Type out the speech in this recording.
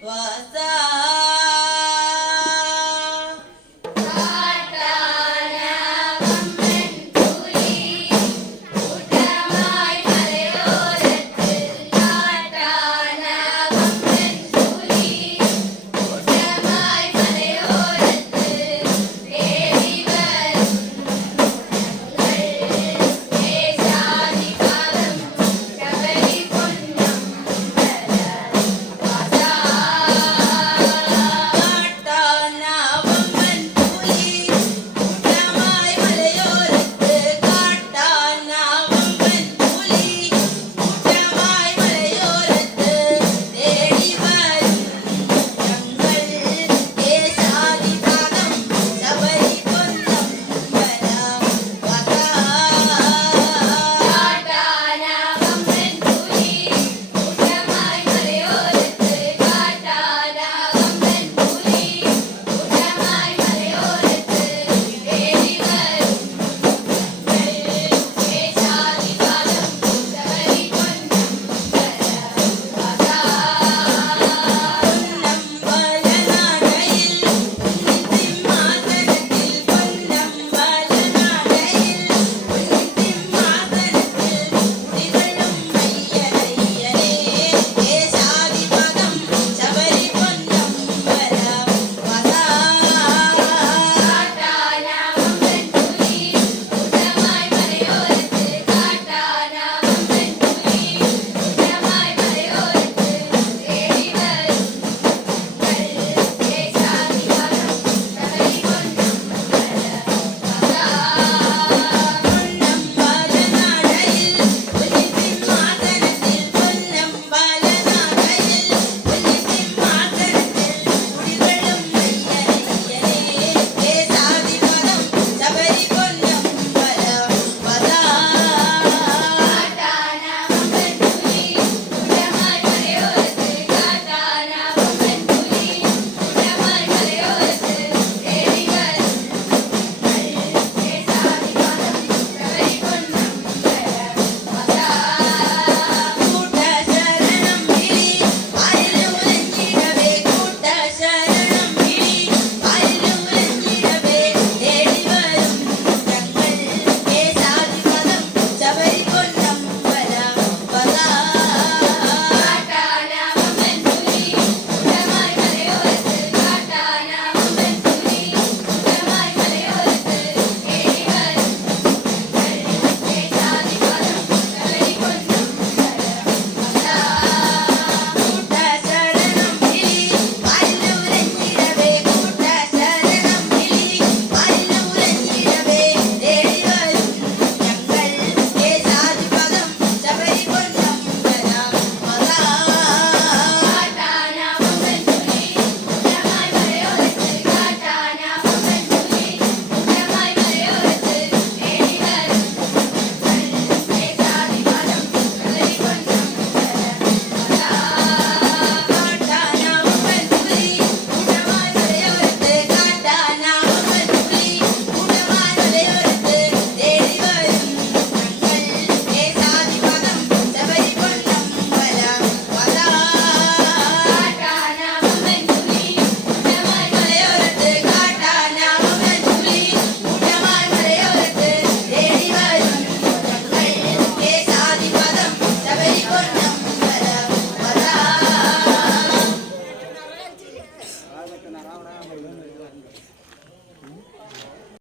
Was the